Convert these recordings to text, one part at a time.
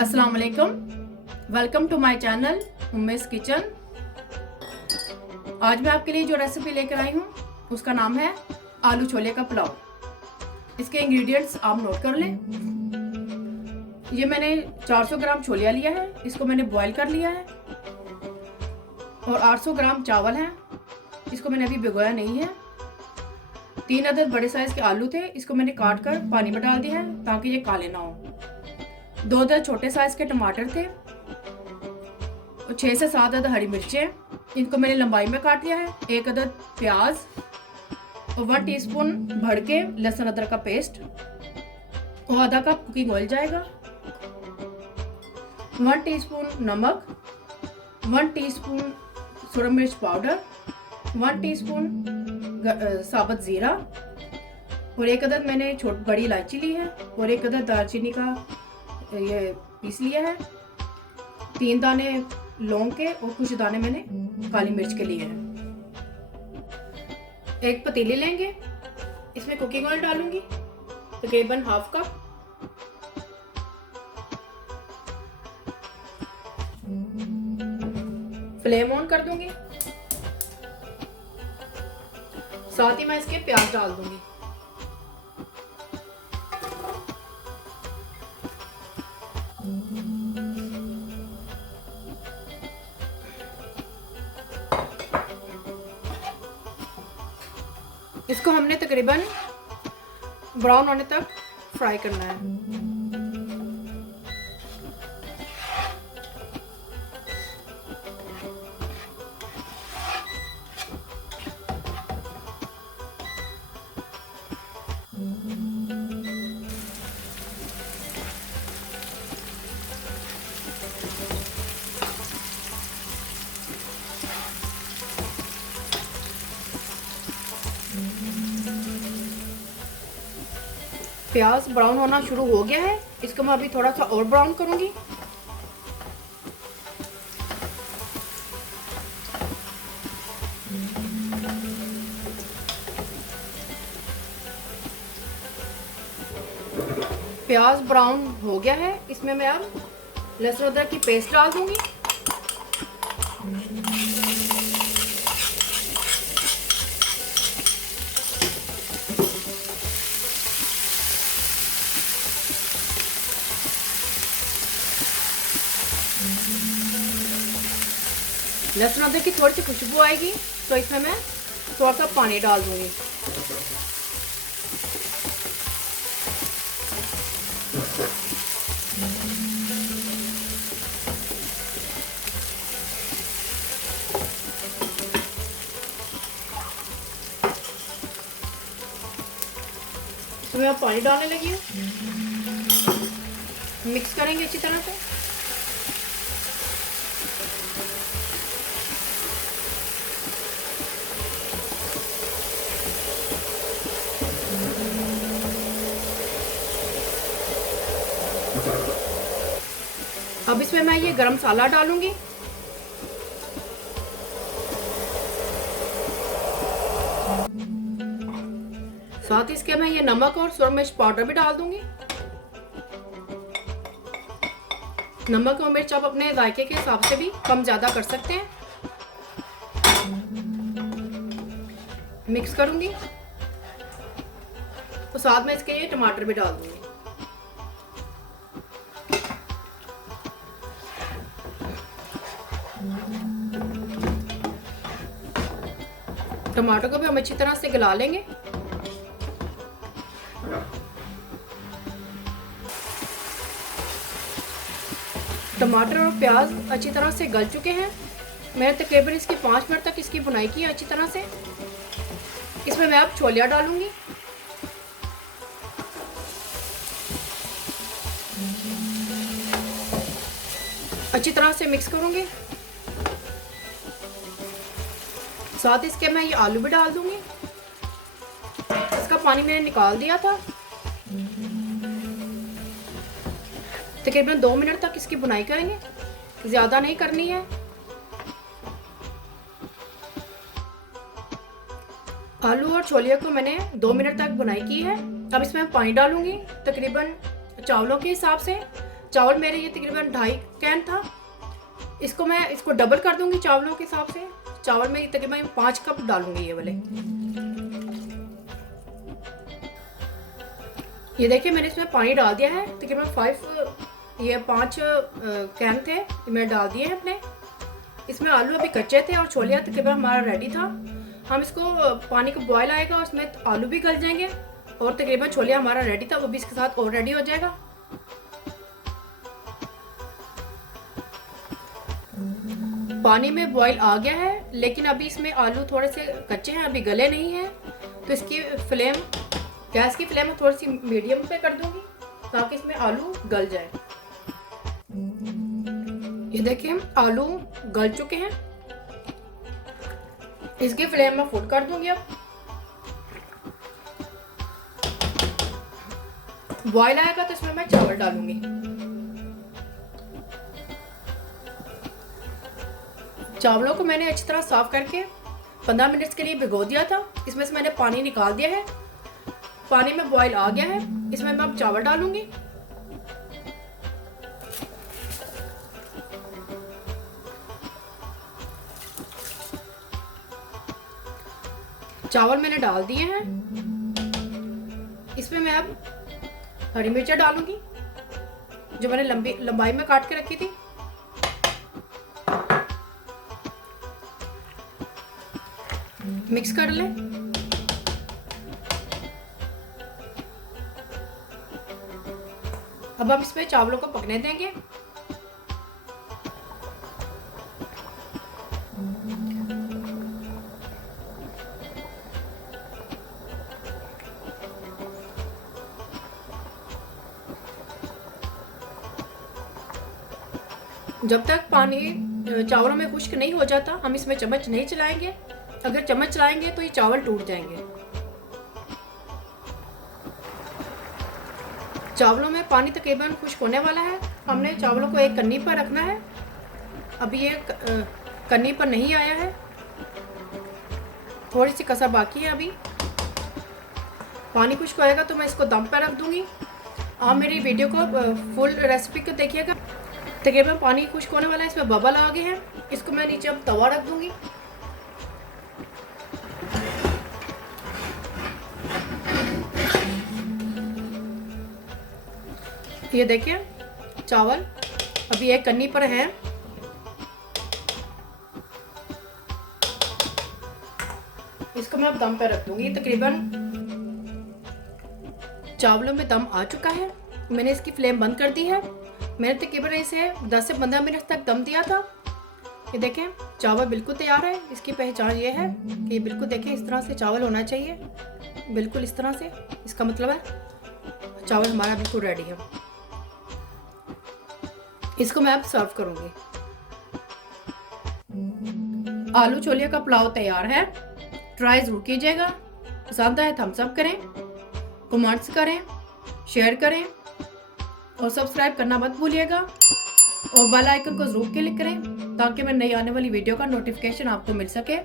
अस्सलाम वालेकुम, welcome to my channel Umme's kitchen. आज मैं आपके लिए जो रेसिपी लेकर आई हूँ उसका नाम है आलू छोले का पुलाव। इसके इंग्रेडिएंट्स आप नोट कर लें। ये मैंने 400 ग्राम छोलिया लिया है, इसको मैंने बॉईल कर लिया है। और 800 ग्राम चावल हैं, इसको मैंने अभी भिगोया नहीं है। 3 अदद बड़े साइज के आलू थे, इसको मैंने काट कर पानी में डाल दिया है ताकि ये काले ना हो। 2 अदद छोटे साइज के टमाटर थे और 6 से 7 अदद हरी मिर्चें, इनको मैंने लंबाई में काट लिया है। 1 अदद प्याज और 1 टीस्पून भर के लहसुन अदरक का पेस्ट और आधा कप कुकिंग ऑयल जाएगा। 1 टीस्पून नमक, 1 टीस्पून सूरज मिर्च पाउडर, 1 टीस्पून साबुत जीरा और 1 अदद मैंने बड़ी इलायची ली है और 1 अदद दालचीनी का ये पीस लिया है। 3 दाने लौंग के और कुछ दाने मैंने काली मिर्च के लिए हैं। एक पतीली लेंगे, इसमें कुकिंग ऑयल डालूंगी तकरीबन हाफ कप। फ्लेम ऑन कर दूंगी, साथ ही मैं इसके प्याज डाल दूंगी। इसको हमने तकरीबन ब्राउन होने तक फ्राई करना है। प्याज ब्राउन होना शुरू हो गया है, इसको मैं अभी थोड़ा सा और ब्राउन करूंगी। प्याज ब्राउन हो गया है, इसमें मैं अब लहसुन अदरक की पेस्ट डाल दूंगी। लहसुन अदरक की थोड़ी सी खुशबू आएगी तो इसमें मैं थोड़ा सा पानी डाल दूंगी। इसमें अब पानी डालने लगी हूँ, मिक्स करेंगे अच्छी तरह से। अब इसमें मैं ये गरम मसाला डालूंगी। साथ ही इसके मैं ये नमक और सूरज मिर्च पाउडर भी डाल दूंगी। नमक और मिर्च आप अपने जायके के हिसाब से भी कम ज्यादा कर सकते हैं। मिक्स करूंगी तो साथ में इसके ये टमाटर भी डाल दूंगी। टमाटर को भी हम अच्छी तरह से गला लेंगे। टमाटर और प्याज अच्छी तरह से गल चुके हैं। मैंने तकरीबन इसकी 5 मिनट तक इसकी भुनाई की अच्छी तरह से। इसमें मैं अब छोलिया डालूंगी। अच्छी तरह से मिक्स करूंगी। साथ इसके मैं ये आलू भी डाल दूंगी। इसका पानी मैंने निकाल दिया था। तकरीबन 2 मिनट तक इसकी बुनाई करेंगे, ज्यादा नहीं करनी है। आलू और छोलिया को मैंने 2 मिनट तक बुनाई की है। अब इसमें पानी डालूंगी तकरीबन चावलों के हिसाब से चावल मेरे ये तकरीबन 2.5 कैन था। इसको डबल कर दूंगी चावलों के हिसाब से। चावल में तकरीबन 5 कप डालूंगी ये वाले। ये देखिए मैंने इसमें पानी डाल दिया है तकरीबन 5 कैन थे, मैंने डाल दिए हैं अपने। इसमें आलू अभी कच्चे थे और छोले तकरीबन हमारा रेडी था। हम इसको पानी का बॉयल आएगा, उसमें आलू भी गल जाएंगे और तकरीबन छोले हमारा रेडी था, वो भी इसके साथ और रेडी हो जाएगा। पानी में बॉयल आ गया है, लेकिन अभी इसमें आलू थोड़े से कच्चे हैं, अभी गले नहीं हैं। तो इसकी फ्लेम, गैस की फ्लेम थोड़ी सी मीडियम पे कर दूंगी ताकि इसमें आलू गल जाए। ये देखिए आलू गल चुके हैं। इसकी फ्लेम मैं फुल कर दूंगी। अब बॉयल आएगा तो इसमें मैं चावल डालूंगी। चावलों को मैंने अच्छी तरह साफ करके 15 मिनट के लिए भिगो दिया था। इसमें से मैंने पानी निकाल दिया है। पानी में बॉयल आ गया है, इसमें मैं अब चावल डालूंगी। चावल मैंने डाल दिए हैं। इसमें मैं अब हरी मिर्चें डालूंगी जो मैंने लंबाई में काट के रखी थी। मिक्स कर लें। अब हम इसमें चावलों को पकने देंगे। जब तक पानी चावलों में खुश्क नहीं हो जाता हम इसमें चम्मच नहीं चलाएंगे। अगर चम्मच चलाएंगे तो ये चावल टूट जाएंगे। चावलों में पानी तकरीबन खुश्क होने वाला है। हमने चावलों को एक कन्नी पर रखना है। अभी ये कन्नी पर नहीं आया है, थोड़ी सी कसर बाकी है। अभी पानी खुश्क होएगा तो मैं इसको दम पर रख दूंगी। आप मेरी वीडियो को फुल रेसिपी को देखिएगा। तकरीबन पानी खुश्क होने वाला है, इसमें बबल आ गए हैं। इसको मैं नीचे अब तवा रख दूंगी। ये देखिए चावल अभी एक कन्नी पर है। इसको मैं अब दम पे रख दूंगी। तकरीबन चावलों में दम आ चुका है। मैंने इसकी फ्लेम बंद कर दी है। मैंने तकरीबन इसे 10 से 15 मिनट तक दम दिया था। ये देखें चावल बिल्कुल तैयार है। इसकी पहचान ये है कि ये बिल्कुल देखें इस तरह से चावल होना चाहिए, बिल्कुल इस तरह से। इसका मतलब है चावल हमारा बिल्कुल रेडी है। इसको मैं अब सर्व करूंगी। आलू छोले का पुलाव तैयार है। ट्राई जरूर कीजिएगा। पसंद आए थम्स अप करें, कमेंट्स करें, शेयर करें और सब्सक्राइब करना मत भूलिएगा। और बेल आइकन को जरूर क्लिक करें ताकि मैं नई आने वाली वीडियो का नोटिफिकेशन आपको मिल सके।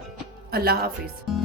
अल्लाह हाफिज।